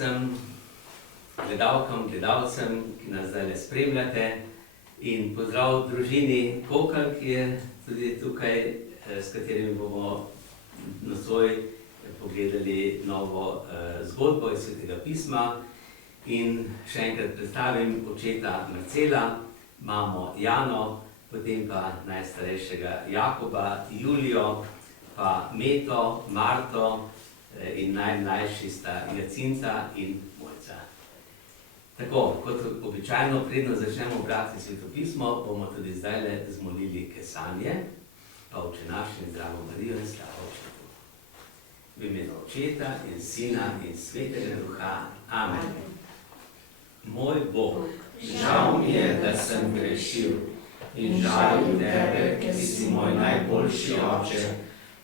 vsem gledalkam, gledalcem, ki nas zdaj spremljate, in pozdrav družini Kokal, ki je tudi tukaj, s katerimi bomo nocoj pogledali novo zgodbo iz Svetega pisma. In še enkrat predstavim očeta Marcela, mamo Jano, potem pa najstarejšega Jakoba, Julijo, pa Meto, Marto in najmlajši sta Jacinta in Mojca. Tako, kot običajno, predno začnemo brati Sveto pismo, bomo tudi zdajle zmolili kesanje, pa Oče naš in Zdravo Marijo in slava Očetu. V imenu Očeta in Sina in Svetega Duha. Amen. Moj Bog, žal mi je, da sem grešil, in žalim tebe, ki si moj najboljši oče.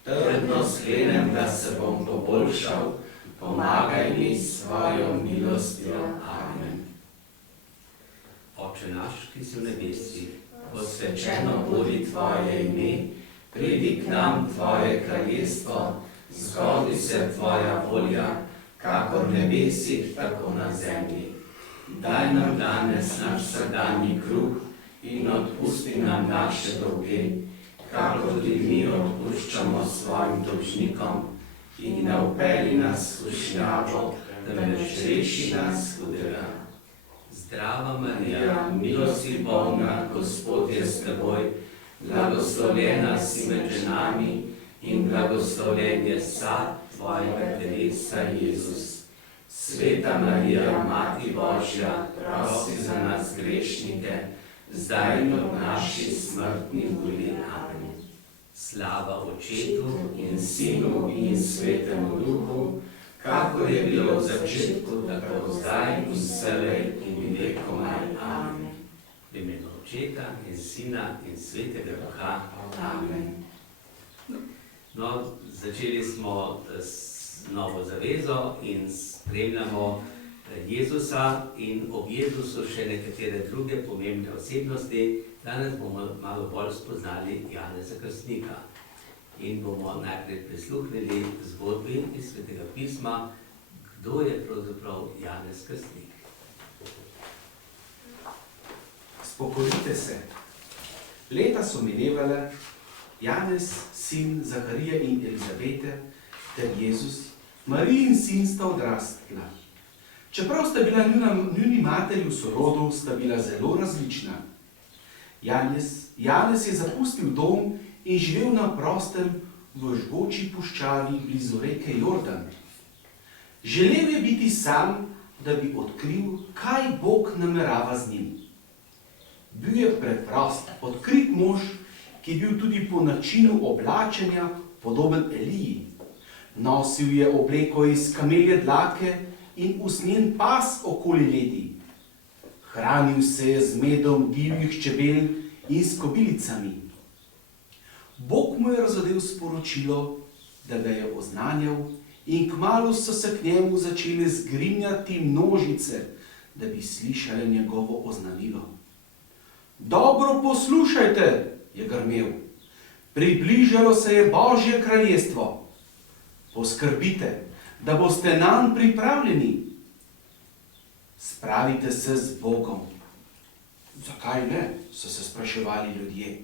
Trdno sklenem, da se bom poboljšal, pomagaj mi s svojo milostjo. Amen. Oče naš, ki si v nebesih, posvečeno bodi tvoje ime, pridi k nam tvoje kraljestvo, zgodi se tvoja volja, kakor v nebesih, tako na zemlji. Daj nam danes naš vsakdanji kruh in odpusti nam naše dolge, kakor tudi mi odpuščamo svojim dolžnikom, in ne vpelji nas v skušnjavo, temveč reši nas hudega. Zdrava Marija, milosti polna, Gospod je s teboj, blagoslovljena si med ženami in blagoslovljen je sad tvojega telesa, Jezus. Sveta Marija, Mati Božja, prosi za nas grešnike, zdaj in ob naši smrtni uri. Amen. Slava Očetu in Sinu in Svetemu Duhu, kakor je bilo v začetku, tako zdaj in vselej in vekomaj. Amen. V imenu Očeta in Sina in Svetega Duha. Amen. No, začeli smo s novo zavezo in spremljamo Jezusa in ob Jezusu še nekatere druge pomembne osebnosti. Danes bomo malo bolj spoznali Janeza Krstnika in bomo najprej prisluhnili zgodbi iz Svetega pisma, kdo je pravzaprav Janez Krstnik. Spokojite se. Leta so minevale, Janez, sin Zaharije in Elizabete, ter Jezus, Marijin sin, sta odrastla. Čeprav sta bila njuni materi v sorodu, sta bila zelo različna. Janez je zapustil dom in živel na prostem v žgoči puščavi blizu reke Jordan. Želel je biti sam, da bi odkril, kaj Bog namerava z njim. Bil je preprost, odkrit mož, ki je bil tudi po načinu oblačenja podoben Eliji. Nosil je obleko iz kamelje dlake in usnjen pas okoli ledi. Hranil se je z medom divjih čebel in s kobilicami. Bog mu je razodel sporočilo, da ga je oznanjal, in kmalu so se k njemu začele zgrinjati množice, da bi slišale njegovo oznanilo. Dobro poslušajte, je grmel. Približalo se je Božje kraljestvo. Poskrbite, da boste nanj pripravljeni. Spravite se z Bogom. Zakaj ne, so se spraševali ljudje.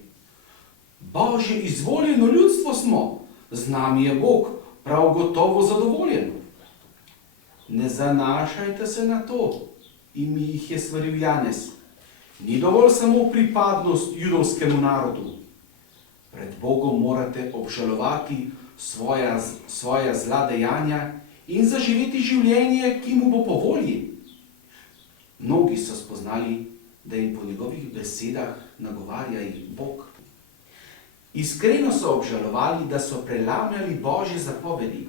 Božje izvoljeno ljudstvo smo, z nami je Bog prav gotovo zadovoljen. Ne zanašajte se na to, in mi jih je svaril Janez. Ni dovolj samo pripadnost judovskemu narodu. Pred Bogom morate obžalovati svoja zla dejanja in zaživeti življenje, ki mu bo po volji. Mnogi so spoznali, da jim po njegovih besedah nagovarja jih Bog. Iskreno so obžalovali, da so prelamljali Božje zapovedi.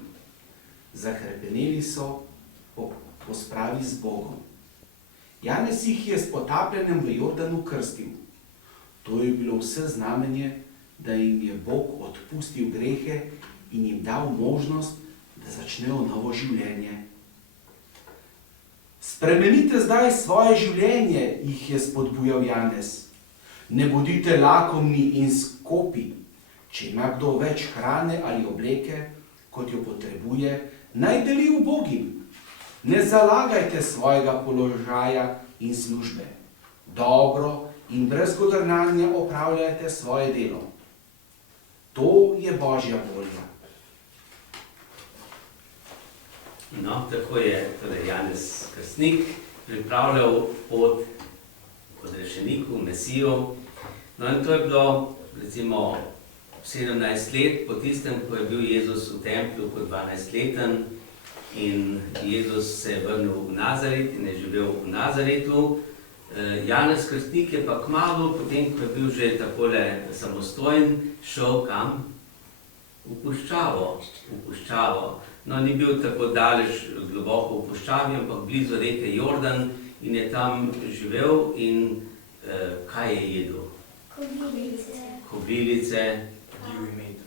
Zahrepeneli so po spravi z Bogom. Janez jih je s potapljanjem v Jordanu krstil. To je bilo vse znamenje, da jim je Bog odpustil grehe in jim dal možnost, da začnejo novo življenje. Spremenite zdaj svoje življenje, jih je spodbujal Janez. Ne bodite lakomni in skopi. Če ima kdo več hrane ali obleke, kot jo potrebuje, naj deli ubogim. Ne zalagajte svojega položaja in službe. Dobro in brez godrnanja opravljajte svoje delo. To je Božja volja. No, tako je torej Janez Krstnik pripravljal pot odrešeniku, Mesiju. No in to je bilo recimo 17 let po tistem, ko je bil Jezus v templju kot 12-leten in Jezus se je vrnil v Nazaret in je živel v Nazaretu. Janez Krstnik je pa kmalu, potem ko je bil že takole samostojen, šel kam? V puščavo. No, ni bil tako daleč globoko v puščavi, ampak blizu reke Jordan in je tam živel in kaj je jedel? Kobilice,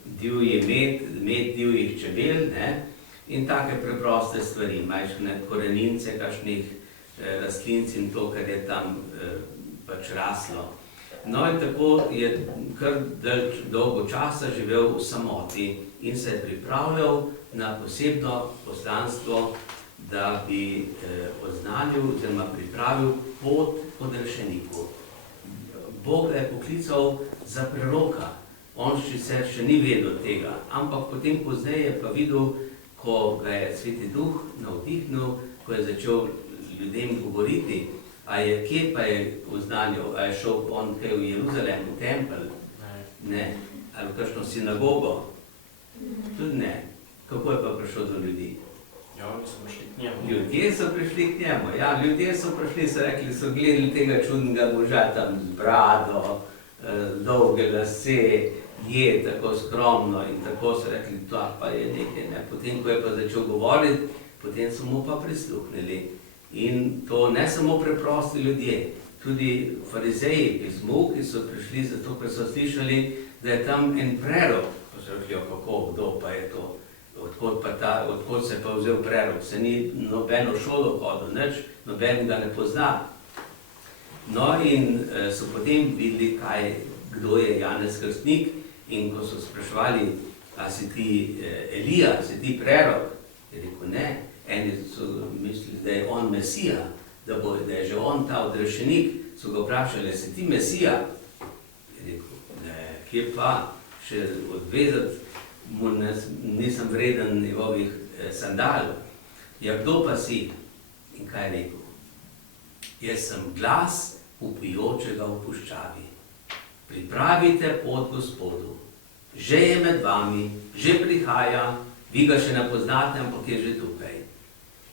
divji med divjih čebel, ne? In take preproste stvari, majhne korenince, kakšnih rastlinc in to, kar je tam pač raslo. No in tako je kar dolgo časa živel v samoti in se je pripravljal na posebno poslanstvo, da bi oznanil oziroma pripravil pot odrešeniku. Bog ga je poklical za preroka. On sicer še ni vedel tega, ampak potem pozneje je pa videl, ko ga je Sveti Duh navdihnil, ko je začel ljudem govoriti, kje pa je oznanil, a je šel on kaj v Jeruzalem, v tempelj? Ne. Ali v kakšno sinagogo? Tudi ne. Kako je pa prišel do ljudi? Ja, oni so prišli k njemu. Ljudje so prišli k njemu, ja, ljudje so prišli, so rekli, so gledali tega čudnega moža tam z brado, dolge lase, je tako skromno in tako so rekli, to pa je nekaj, ne. Potem, ko je pa začel govoriti, potem so mu pa prisluhnili. In to ne samo preprosti ljudje, tudi farizeji, pismovki so prišli zato, ker so slišali, da je tam en prerok. Pa so rekli, kako, kdo pa je to? Odkot se je pa vzel prerok? Se ni nobeno šolo hodil, nič, noben ga ne pozna. No in so potem videli, kdo je Janez Krstnik in ko so spraševali, a si ti Elija, si ti prerok? Je rekel, ne. Eni so mislili, da je on Mesija, da je že on ta odrešenik. So ga vprašali, si ti Mesija? Je rekel, ne, kje pa, še odvezati mu nisem vreden njegovih sandal. Ja, kdo pa si? In kaj je rekel? Jaz sem glas vpijočega v puščavi. Pripravite pot Gospodu. Že je med vami, že prihaja, vi ga še ne poznate, ampak je že tukaj.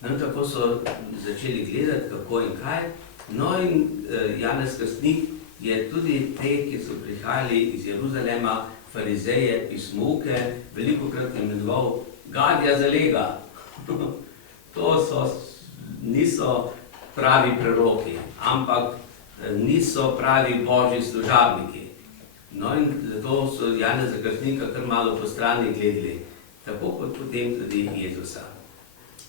No, tako so začeli gledati, kako in kaj. No in Janez Krstnik je tudi te, ki so prihajali iz Jeruzalema, farizeje, pismovke, velikokrat imenoval gadja zalega. To niso pravi preroki, ampak niso pravi božji služabniki. No in zato so Janeza Krstnika kar malo po strani gledali, tako kot potem tudi Jezusa.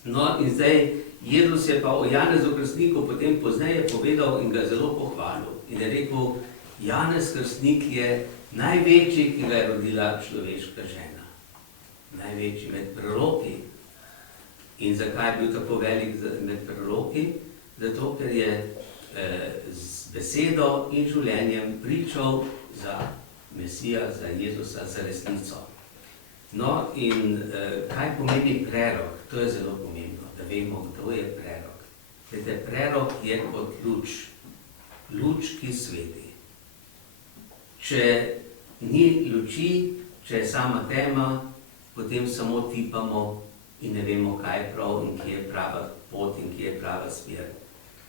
No in zdaj, Jezus je pa o Janezu Krstniku potem pozneje povedal in ga zelo pohvalil. In je rekel, Janez Krstnik je največji, ki ga je rodila človeška žena. Največji med preroki. In zakaj je bil tako velik med preroki? Zato, ker je z besedo in življenjem pričal za Mesija, za Jezusa, za resnico. No in kaj pomeni prerok? To je zelo pomembno, da vemo, kdo je prerok. Glede, prerok je kot luč. Luč, ki sveti. Če ni luči, če je sama tema, potem samo tipamo in ne vemo, kaj je prav in kje je prava pot in kje je prava smer.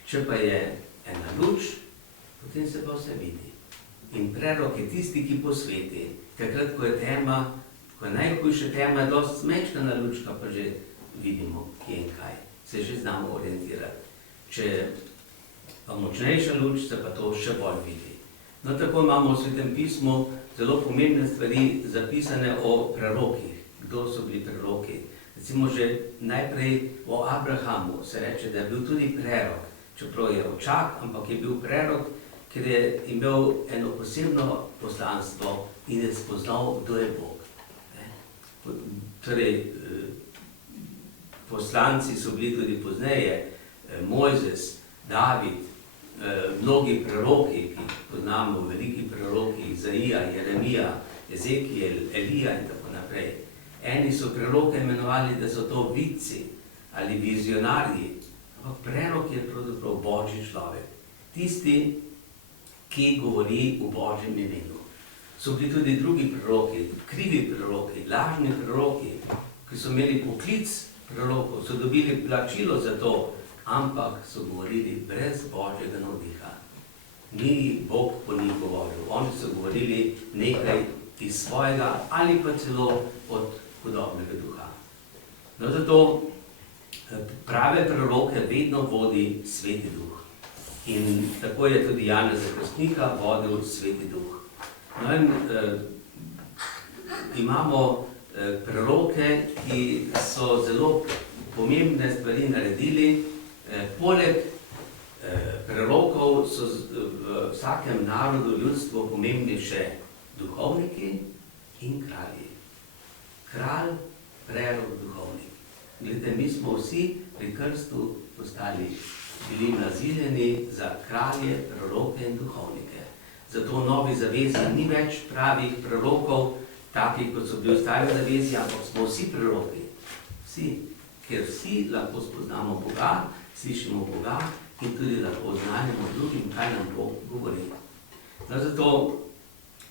Če pa je ena luč, potem se pa vse vidi. In prerok je tisti, ki posveti. Takrat, ko je tema, ko je najhujša tema, je dosti zmečkana lučka, pa že vidimo, kje in kaj. Se že znamo orientirati. Če pa močnejša luč, se pa to še bolj vidi. No, tako imamo v Svetem pismu zelo pomembne stvari zapisane o prerokih. Kdo so bili preroki? Recimo že najprej o Abrahamu se reče, da je bil tudi prerok. Čeprav je očak, ampak je bil prerok, ker je imel eno posebno poslanstvo in je spoznal, kdo je Bog. Torej, poslanci so bili tudi pozneje, Mojzes, David, mnogi preroki, ki jih poznamo, veliki preroki, Izaija, Jeremija, Ezekijel, Elija in tako naprej. Eni so preroke imenovali, da so to vidci ali vizionarji, ampak prerok je pravzaprav Božji človek. Tisti, ki govori v Božjem imenu. So bili tudi drugi preroki, krivi preroki, lažni preroki, ki so imeli poklic prerokov, so dobili plačilo za to, ampak so govorili brez Božjega navdiha. Ni Bog po njih govoril. Oni so govorili nekaj iz svojega ali pa celo od hudobnega duha. No, zato prave preroke vedno vodi Sveti Duh. In tako je tudi Janeza Krstnika vodil Sveti Duh. No in imamo preroke, ki so zelo pomembne stvari naredili. Poleg prerokov so v vsakem narodu, ljudstvu pomembni še duhovniki in kralji. Kralj, prerok, duhovnik. Glede, mi smo vsi pri krstu postali bili naziljeni za kralje, proroke in duhovnike. Zato v Novi zavezi ni več pravih prorokov, takih kot so bili v Stari zavezi, ampak smo vsi proroki. Vsi, ker vsi lahko spoznamo Boga, slišimo Boga in tudi lahko oznanjamo drugim, kaj nam Bog govori. No, zato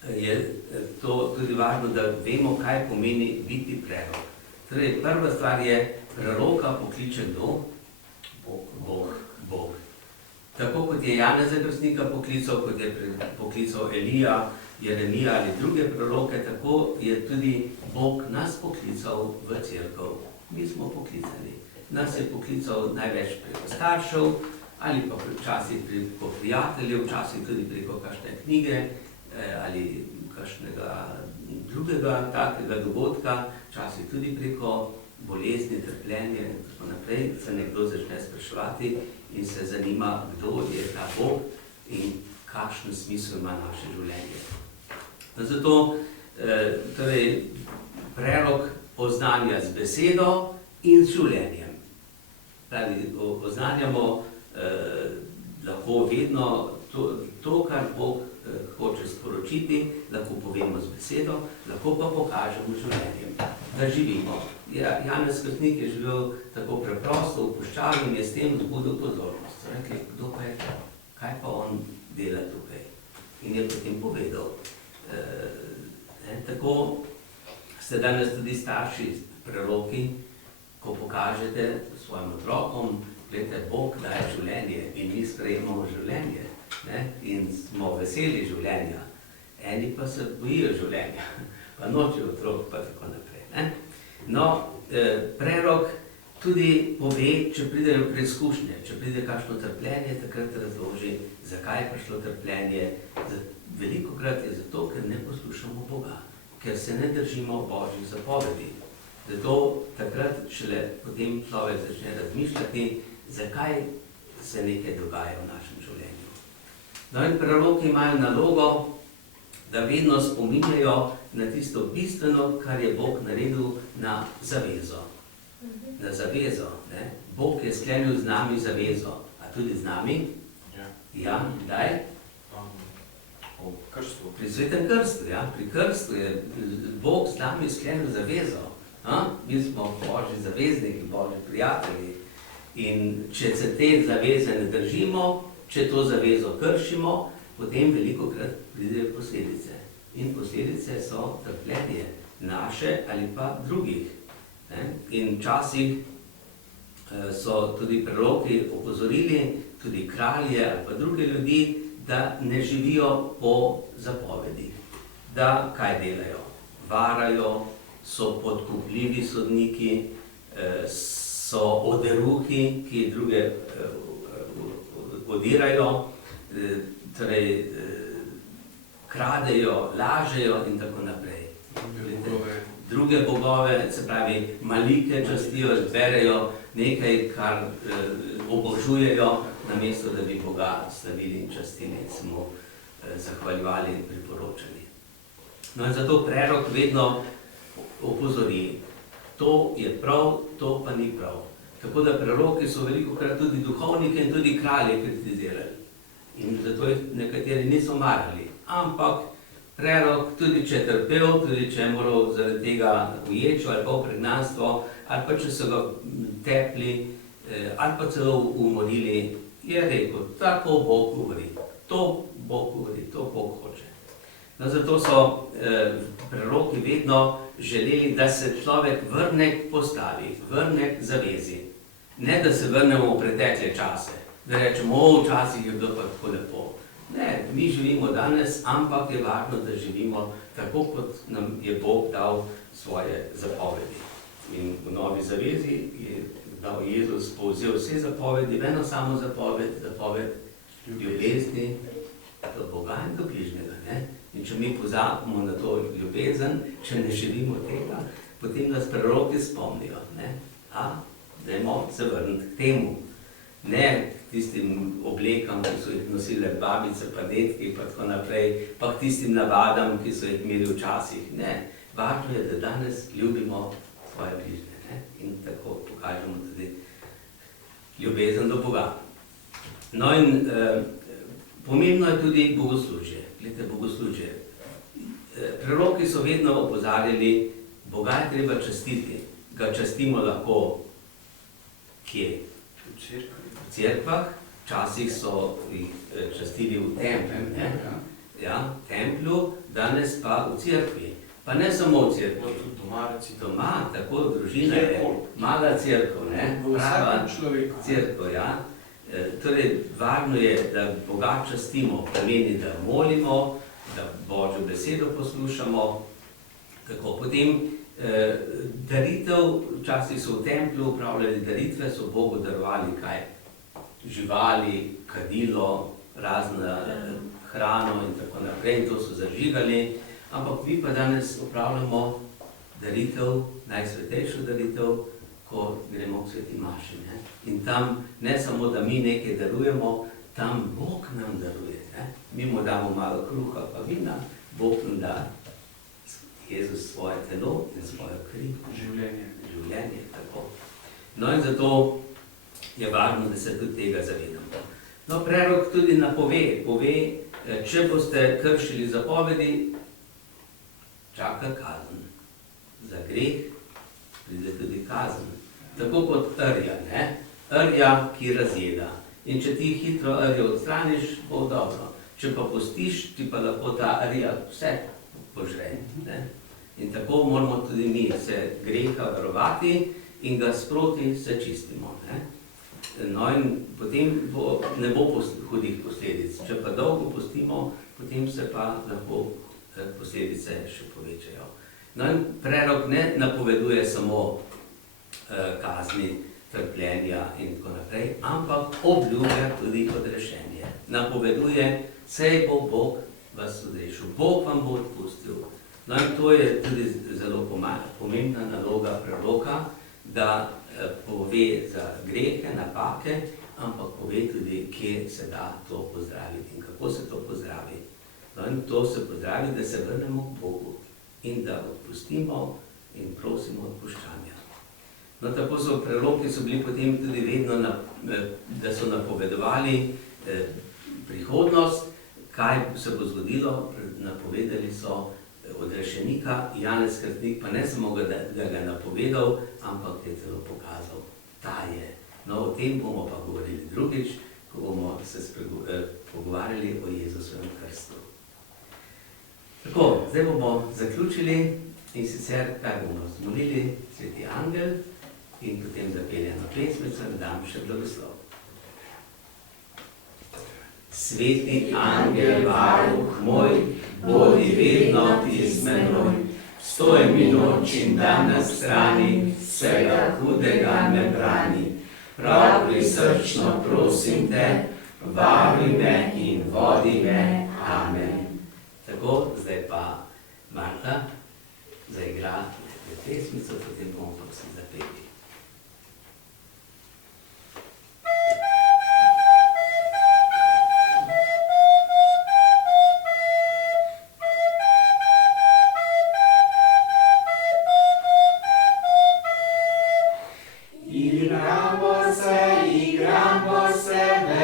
je to tudi važno, da vemo, kaj pomeni biti prerok. Torej, prva stvar je, preroka pokliče kdo? Bog. Tako kot je Janeza Krstnika poklical, kot je poklical Elija, Jeremija ali druge proroke, tako je tudi Bog nas poklical v cerkev. Mi smo poklicani. Nas je poklical največ preko staršev, ali pa včasih preko prijateljev, včasih tudi preko kakšne knjige ali kakšnega drugega takega dogodka, včasih tudi preko bolezni, trpljenja in tako naprej, se nekdo začne spraševati in se zanima, kdo je ta Bog in kakšen smisel ima naše življenje. Zato torej, prerok oznanja z besedo in z življenjem. Pravi, oznanjamo lahko vedno to, kar Bog hoče sporočiti, lahko povemo z besedo, lahko pa pokažemo življenjem, da živimo. Janez Krstnik je živel tako preprosto v puščavi in je s tem vzbudil pozornost. Rekli, kdo pa je to? Kaj pa on dela tukaj? In je potem povedal. Tako ste danes tudi starši preroki, ko pokažete svojim otrokom, gledajte, Bog daje življenje in mi sprejemamo življenje. In smo veseli življenja. Eni pa se bojijo življenja, pa nočejo otrok, pa tako naprej. No, prerok tudi pove, če pridejo preizkušnje, če pride kakšno trpljenje, takrat razloži, zakaj je prišlo trpljenje. Velikokrat je zato, ker ne poslušamo Boga, ker se ne držimo Božjih zapovedi. Zato takrat šele potem človek začne razmišljati, zakaj se nekaj dogaja v našem življenju. No in preroki imajo nalogo, da vedno spominjajo na tisto bistveno, kar je Bog naredil na zavezo. Na zavezo. Bog je sklenil z nami zavezo. A tudi z nami? Ja, kdaj? O krstu. Pri Svetem krstu, ja. Pri krstu je Bog z nami sklenil zavezo. Mi smo Božji zavezniki, Božji prijatelji. In če se te zaveze ne držimo, če to zavezo kršimo, potem velikokrat pridejo posledice. In posledice so trpljenje naše ali pa drugih. In včasih so tudi preroki opozorili, tudi kralje ali pa druge ljudi, da ne živijo po zapovedi. Da kaj delajo? Varajo, so podkupljivi sodniki, so oderuhi, ki druge odirajo, torej kradejo, lažejo in tako naprej. Druge bogove, se pravi, malike častijo, zberejo nekaj, kar obožujejo, namesto da bi Boga slavili in častili, smo zahvaljevali in priporočali. No in zato prerok vedno opozori, to je prav, to pa ni prav. Tako da preroki so velikokrat tudi duhovnike in tudi kralje kritizirali. In zato jih nekateri niso marali. Ampak prerok, tudi če je trpel, tudi če je moral zaradi tega v ječo ali pa v pregnanstvo, ali pa če so ga tepli, ali pa celo umorili, je rekel, tako Bog govori. To Bog govori, to Bog hoče. No, zato so preroki vedno želeli, da se človek vrne k postavi, vrne k zavezi. Ne, da se vrnemo v pretekle čase, da rečemo, včasih je bilo pa tako lepo. Ne, mi živimo danes, ampak je važno, da živimo tako, kot nam je Bog dal svoje zapovedi. In v Novi zavezi je dal Jezus povzel vse zapovedi, eno samo zapoved ljubezni do Boga in do bližnjega. Ne? In če mi pozabimo na to ljubezen, če ne živimo tega, potem nas preroki spomnijo. Ne? Dajmo se vrniti k temu. Ne k tistim oblekam, ki so jih nosile babice, pa detki, pa tako naprej, pa k tistim navadam, ki so jih imeli včasih. Ne, važno je, da danes ljubimo svoje bližnje, ne? In tako pokažemo tudi ljubezen do Boga. No in pomembno je tudi bogoslužje. Glede, bogoslužje. Preroki so vedno opozarjali, Boga je treba častiti. Ga častimo lahko kje? V cerkvah, včasih so jih častili v templju, ne? Ja, v templju, danes pa v cerkvi. Pa ne samo v cerkvi. Doma, tako družina je, mala cerkev, ne? Prava cerkev, ja. Torej, varno je, da Boga častimo, pomeni, da molimo, da Božjo besedo poslušamo. Tako, potem daritev, včasih so v templju upravljali daritve, so Bogu darovali kaj? Živali, kadilo, razna hrano in tako naprej, in to so zažigali. Ampak mi pa danes upravljamo daritev, najsvetejšo daritev, ko gremo k sveti maši. Ne? In tam ne samo, da mi nekaj darujemo, tam Bog nam daruje. Ne? Mi mu damo malo kruha pa vina, Bog nam da Jezus svoje telo in svojo kri. Življenje, tako. No in zato je važno, da se tudi tega zavedamo. No, prerok tudi pove, če boste kršili zapovedi, čaka kazen. Za greh pride tudi kazen. Tako kot rja, ne? Rja, ki razjeda. In če ti hitro rjo odstraniš, bo dobro. Če pa pustiš, ti pa lahko ta rja vse požre. Ne? In tako moramo tudi mi se greha varovati in ga sproti se čistimo. Ne? No in potem ne bo hudih posledic. Če pa dolgo pustimo, potem se pa lahko posledice še povečajo. No in prerok ne napoveduje samo kazni, trpljenja in tako naprej, ampak obljublja tudi odrešenje. Napoveduje, sej bo Bog vas odrešil, Bog vam bo odpustil. No in to je tudi zelo pomembna naloga preroka, da pove za grehe, napake, ampak pove tudi, kje se da to pozdraviti in kako se to pozdravi. No in to se pozdravi, da se vrnemo k Bogu in da odpustimo in prosimo odpuščanja. No tako so preroki so bili potem tudi vedno, da so napovedovali prihodnost, kaj se bo zgodilo, napovedali so odrešenika, Janez Krstnik pa ne samo, da ga je napovedal, ampak je celo pokazal, ta je. No, o tem bomo pa govorili drugič, ko bomo se pogovarjali o Jezusovem krstu. Tako, zdaj bomo zaključili in sicer, kaj bomo zmolili, sveti angel in potem zapeljeno pesmico in dam še blagoslov. Sveti angel, varuh moj, bodi vedno ti z menoj, stoj mi noč in dan na strani, vsega hudega me brani. Prav prisrčno prosim te, varuj me in vodi me. Amen. Tako, zdaj pa Marta zaigra pesmico, potem bomo pa vsi zapeli.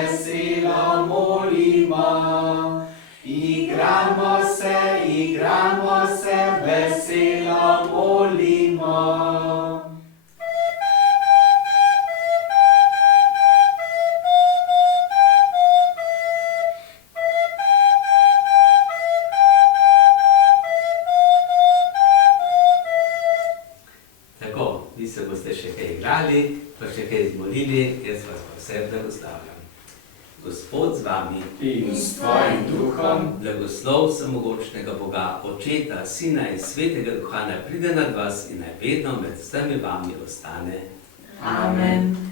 veselo molimo. Igramo se, veselo molimo. Tako, vi se boste še kaj igrali, pa še kaj zmolili, jaz vas pa vse blagoslavljam. Gospod z vami In s tvojim duhom. Blagoslov vsemogočnega Boga, Očeta, Sina in Svetega Duha naj pride nad vas in naj vedno med vsemi vami ostane. Amen.